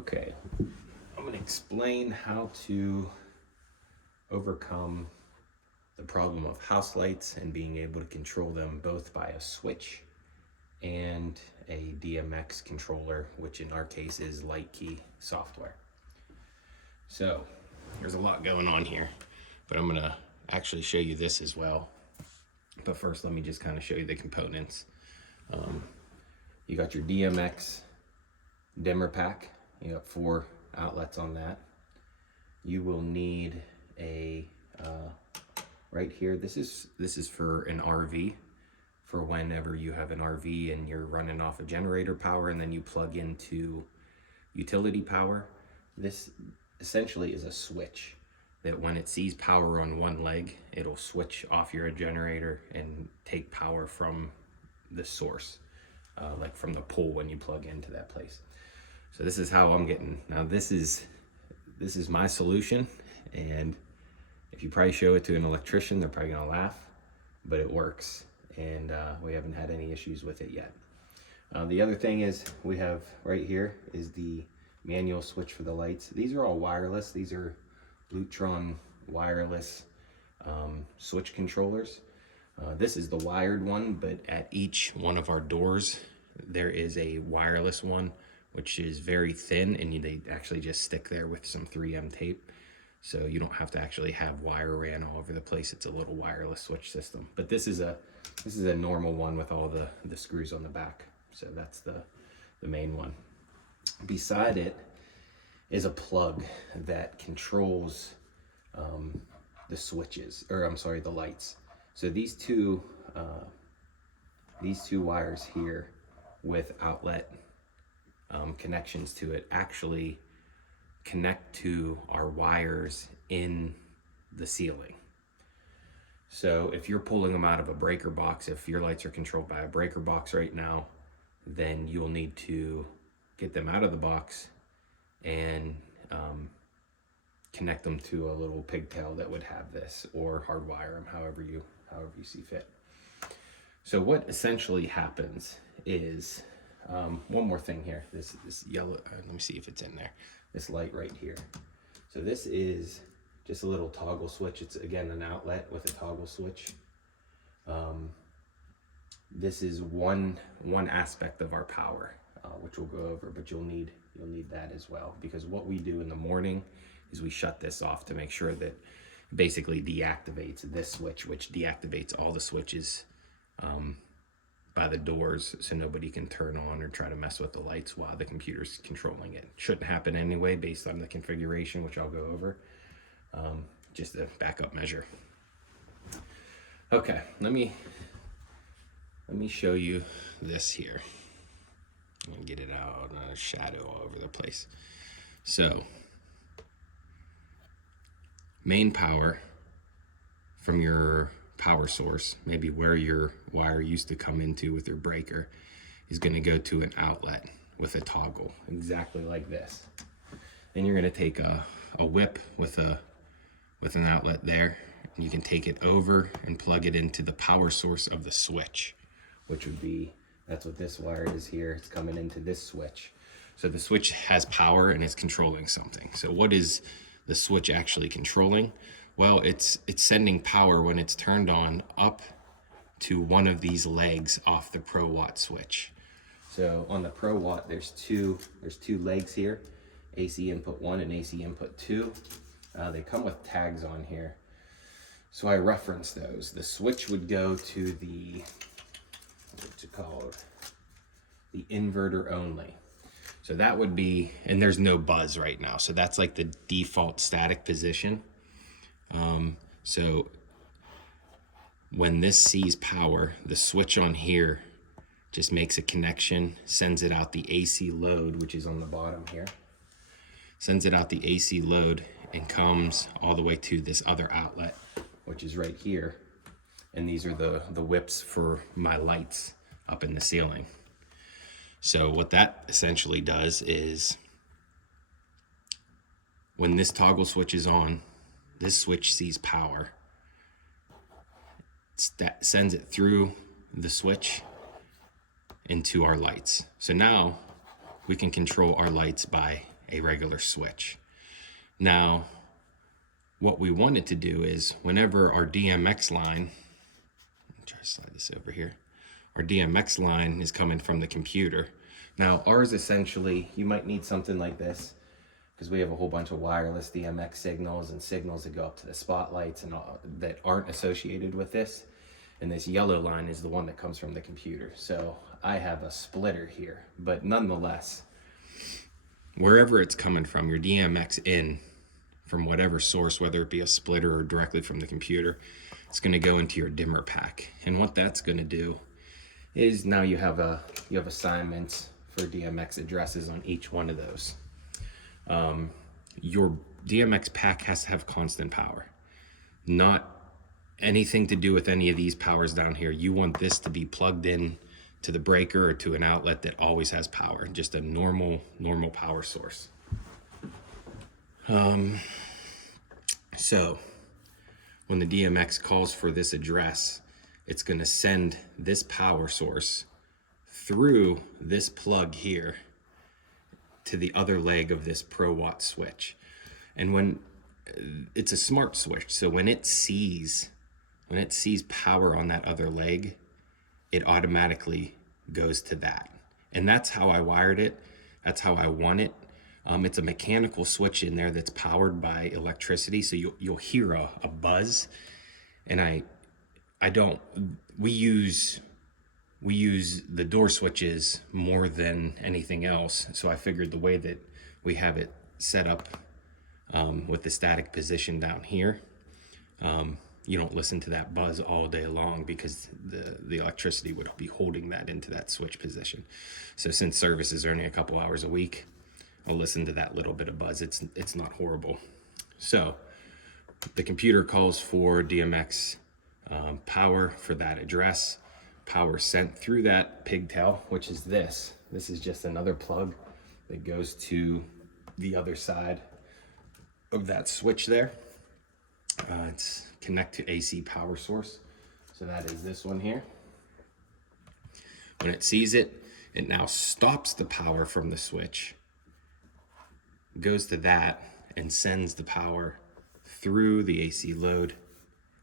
Okay, I'm going to explain how to overcome the problem of house lights and being able to control them both by a switch and a DMX controller, which in our case is Lightkey software. So there's a lot going on here, but I'm going to actually show you this as well. But first, let me just kind of show you the components. You got your DMX dimmer pack. You got 4 outlets on that. You will need a right here. This is for an RV, for whenever you have an RV and you're running off of generator power and then you plug into utility power. This essentially is a switch that when it sees power on one leg, it'll switch off your generator and take power from the source, like from the pole when you plug into that place. So this is how I'm getting. Now this is my solution, and if you probably show it to an electrician, they're probably gonna laugh, but it works, and we haven't had any issues with it yet. The other thing is we have right here is the manual switch for the lights. These are all wireless. These are Lutron wireless switch controllers. This is the wired one, but at each one of our doors there is a wireless one, which is very thin, and they actually just stick there with some 3M tape, so you don't have to actually have wire ran all over the place. It's a little wireless switch system. But this is a normal one with all the screws on the back. So that's the main one. Beside it is a plug that controls the switches, or I'm sorry, the lights. So these two wires here with outlet connections to it actually connect to our wires in the ceiling. So if you're pulling them out of a breaker box, if your lights are controlled by a breaker box right now, then you'll need to get them out of the box and connect them to a little pigtail that would have this, or hardwire them however you see fit. So what essentially happens is, one more thing here, this yellow, let me see if it's in there, this light right here. So this is just a little toggle switch. It's again an outlet with a toggle switch. This is one aspect of our power, which we'll go over, but you'll need that as well, because what we do in the morning is we shut this off to make sure that basically deactivates this switch, which deactivates all the switches by the doors, so nobody can turn on or try to mess with the lights while the computer's controlling it. Shouldn't happen anyway based on the configuration, which I'll go over. Just a backup measure. Okay, let me show you this here. I'm gonna get it out, shadow all over the place. So main power from your power source, maybe where your wire used to come into with your breaker, is going to go to an outlet with a toggle, exactly like this. Then you're going to take a whip with an outlet there, and you can take it over and plug it into the power source of the switch, which would be, that's what this wire is here. It's coming into this switch. So the switch has power and it's controlling something. So what is the switch actually controlling? Well, it's sending power when it's turned on up to one of these legs off the Pro Watt switch. So on the Pro Watt, there's two legs here, AC input 1 and AC input 2. They come with tags on here, so I reference those. The switch would go to the, what's it called, the inverter only. So that would be, and there's no buzz right now, so that's like the default static position. So when this sees power, the switch on here just makes a connection, sends it out the AC load, which is on the bottom here, sends it out the AC load and comes all the way to this other outlet, which is right here. And these are the whips for my lights up in the ceiling. So what that essentially does is, when this toggle switch is on, this switch sees power, sends it through the switch into our lights. So now we can control our lights by a regular switch. Now, what we wanted to do is whenever our DMX line, try to slide this over here, our DMX line is coming from the computer. Now ours essentially, you might need something like this because we have a whole bunch of wireless DMX signals and signals that go up to the spotlights and all, that aren't associated with this. And this yellow line is the one that comes from the computer. So I have a splitter here, but nonetheless, wherever it's coming from, your DMX in from whatever source, whether it be a splitter or directly from the computer, it's going to go into your dimmer pack. And what that's going to do is now you have assignments for DMX addresses on each one of those. Your DMX pack has to have constant power, not anything to do with any of these powers down here. You want this to be plugged in to the breaker or to an outlet that always has power, just a normal power source. So when the DMX calls for this address, it's going to send this power source through this plug here to the other leg of this pro watt switch. And when it's a smart switch, so when it sees power on that other leg, it automatically goes to that. And that's how I wired it. That's how I want it. It's a mechanical switch in there that's powered by electricity. So you'll hear a buzz. And we use the door switches more than anything else. So I figured the way that we have it set up with the static position down here, you don't listen to that buzz all day long because the electricity would be holding that into that switch position. So since services are only a couple hours a week, I'll listen to that little bit of buzz. It's not horrible. So the computer calls for DMX power for that address. Power sent through that pigtail, which is this. This is just another plug that goes to the other side of that switch there. It's connect to AC power source. So that is this one here. When it sees it, it now stops the power from the switch, goes to that, and sends the power through the AC load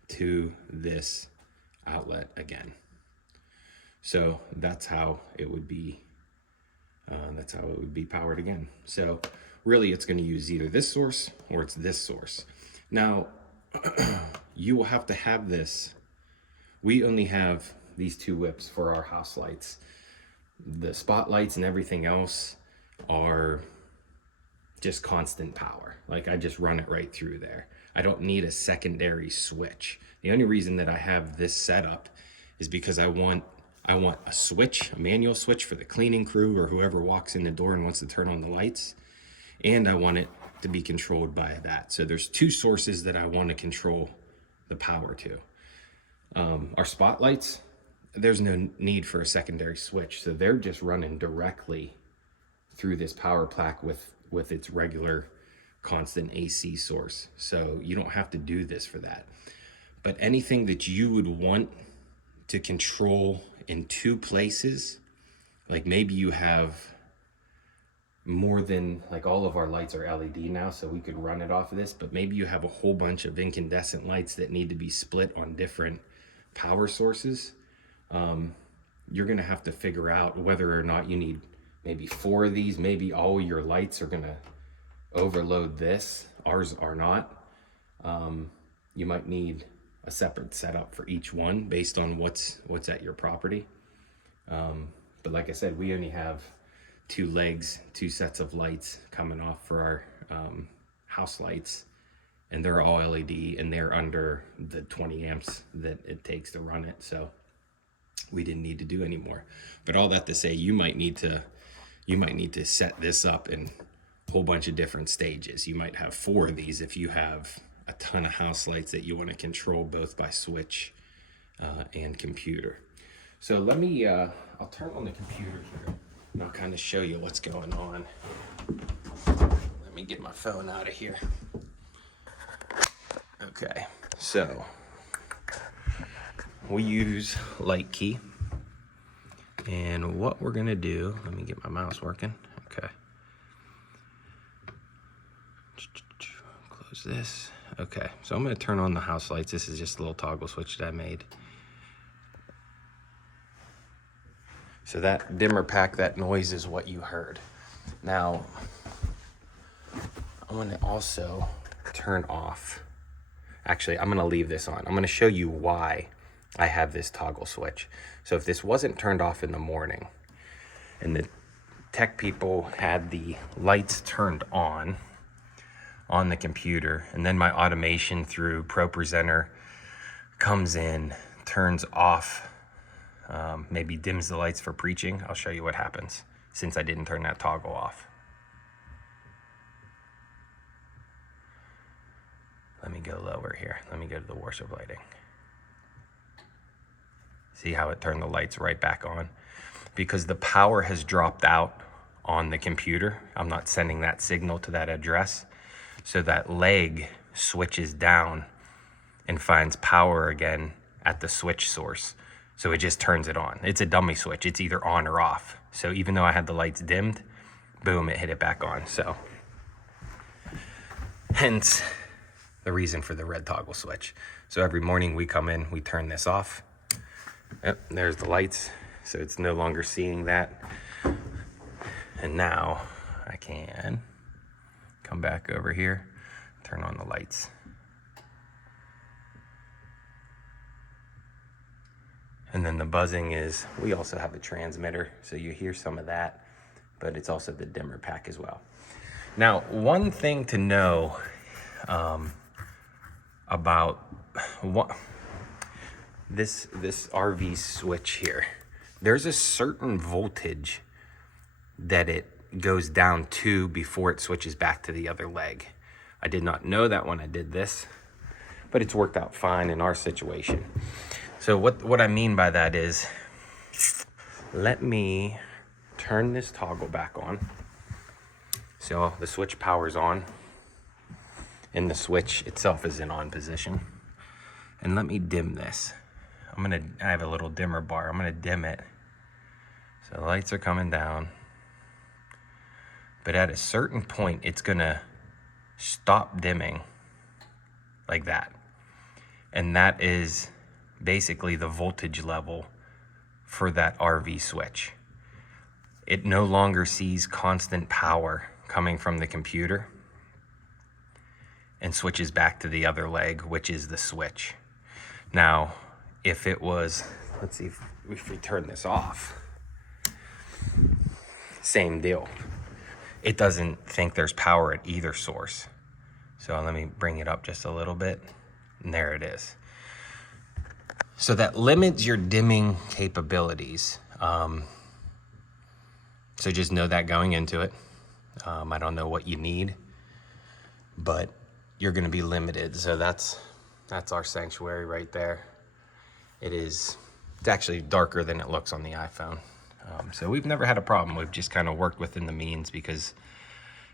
to this outlet again. So that's how it would be. Powered again. So really, it's going to use either this source or it's this source. Now, you will have to have this. We only have these two whips for our house lights. The spotlights and everything else are just constant power. Like I just run it right through there. I don't need a secondary switch. The only reason that I have this setup is because I want a switch, a manual switch for the cleaning crew or whoever walks in the door and wants to turn on the lights. And I want it to be controlled by that. So there's two sources that I want to control the power to. Our spotlights, there's no need for a secondary switch. So they're just running directly through this power plaque with its regular constant AC source. So you don't have to do this for that. But anything that you would want to control in two places, like maybe you have more than, like all of our lights are LED now, so we could run it off of this, but maybe you have a whole bunch of incandescent lights that need to be split on different power sources. You're gonna have to figure out whether or not you need maybe 4 of these. Maybe all your lights are gonna overload this. Ours are not. You might need a separate setup for each one based on what's at your property. But like I said, we only have 2 legs, 2 sets of lights coming off for our house lights, and they're all LED and they're under the 20 amps that it takes to run it. So we didn't need to do any more. But all that to say, you might need to set this up in a whole bunch of different stages. You might have 4 of these if you have a ton of house lights that you want to control both by switch and computer. So let me, I'll turn on the computer here and I'll kind of show you what's going on. Let me get my phone out of here. Okay, so we use Lightkey, and what we're gonna do, let me get my mouse working. Okay. Where's this? Okay, so I'm gonna turn on the house lights. This is just a little toggle switch that I made. So that dimmer pack, that noise is what you heard. Now, I want to also turn off. Actually, I'm going to leave this on. I'm going to show you why I have this toggle switch. So if this wasn't turned off in the morning and the tech people had the lights turned on the computer, and then my automation through ProPresenter comes in, turns off, maybe dims the lights for preaching, I'll show you what happens since I didn't turn that toggle off. Let me go lower here. Let me go to the worship lighting. See how it turned the lights right back on? Because the power has dropped out on the computer. I'm not sending that signal to that address. So that leg switches down and finds power again at the switch source. So it just turns it on. It's a dummy switch. It's either on or off. So even though I had the lights dimmed, boom, it hit it back on. So hence the reason for the red toggle switch. So every morning we come in, we turn this off. Yep, there's the lights. So it's no longer seeing that. And now I can come back over here, turn on the lights. And then the buzzing is, we also have a transmitter, so you hear some of that, but it's also the dimmer pack as well. Now, one thing to know about this RV switch here, there's a certain voltage that it goes down to before it switches back to the other leg. I did not know that when I did this, but it's worked out fine in our situation. So what I mean by that is, let me turn this toggle back on. So the switch power's on, and the switch itself is in on position. And let me dim this. I have a little dimmer bar. I'm gonna dim it. So the lights are coming down. But at a certain point, it's gonna stop dimming like that. And that is basically the voltage level for that RV switch. It no longer sees constant power coming from the computer and switches back to the other leg, which is the switch. Now, if it was, let's see if we turn this off, same deal. It doesn't think there's power at either source. So let me bring it up just a little bit, and there it is. So that limits your dimming capabilities. So just know that going into it. I don't know what you need, but you're gonna be limited. So that's our sanctuary right there. It's actually darker than it looks on the iPhone. So we've never had a problem. We've just kind of worked within the means because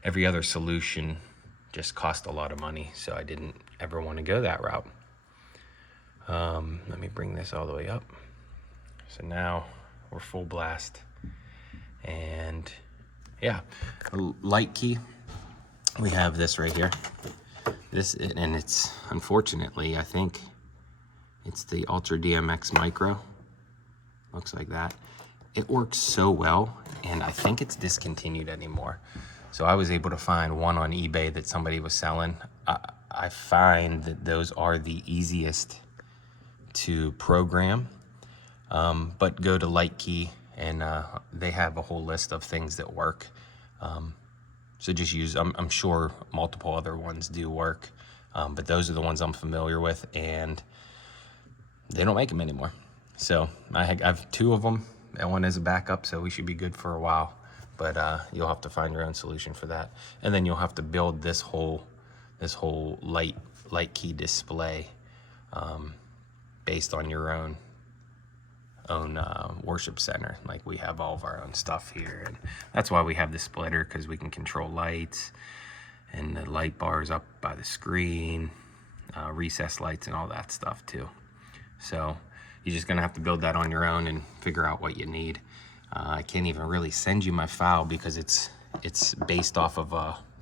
every other solution just cost a lot of money. So I didn't ever want to go that route. Let me bring this all the way up. So now we're full blast. And yeah, Lightkey. We have this right here. And it's, unfortunately, I think it's the Ultra DMX Micro. Looks like that. It works so well, and I think it's discontinued anymore. So I was able to find one on eBay that somebody was selling. I find that those are the easiest to program, but go to Lightkey, and they have a whole list of things that work. So just use, I'm sure multiple other ones do work, but those are the ones I'm familiar with, and they don't make them anymore. So I have two of them, and one is a backup, so we should be good for a while. But you'll have to find your own solution for that, and then you'll have to build this whole Lightkey display based on your own worship center. Like, we have all of our own stuff here, and that's why we have the splitter, because we can control lights, and the light bars up by the screen, recessed lights and all that stuff too. So you're just gonna have to build that on your own and figure out what you need. I can't even really send you my file because it's based off of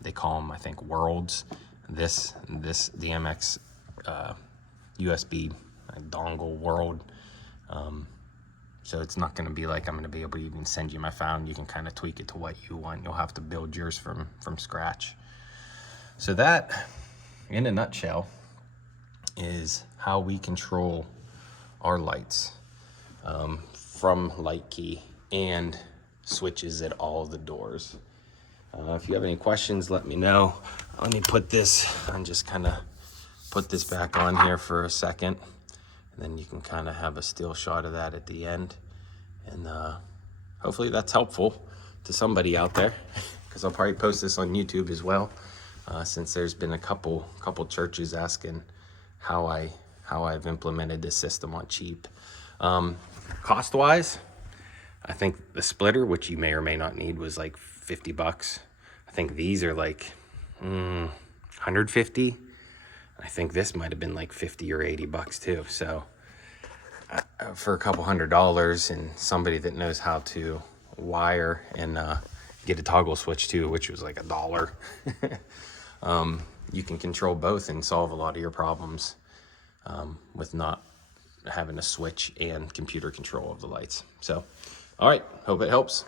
they call them, I think, worlds. this DMX USB dongle world. So it's not going to be like I'm going to be able to even send you my phone. You can kind of tweak it to what you want. You'll have to build yours from scratch. So that, in a nutshell, is how we control our lights from Lightkey and switches at all the doors. If you have any questions, let me know. Let me put this, and just kind of put this back on here for a second. And then you can kind of have a still shot of that at the end. And hopefully that's helpful to somebody out there, because I'll probably post this on YouTube as well, since there's been a couple churches asking how I've implemented this system on cheap. Cost-wise, I think the splitter, which you may or may not need, was like $50. I think these are like 150. I think this might have been like 50 or 80 bucks too. So for a couple $100 and somebody that knows how to wire and get a toggle switch too, which was like $1, you can control both and solve a lot of your problems with not having a switch and computer control of the lights. So, all right, hope it helps.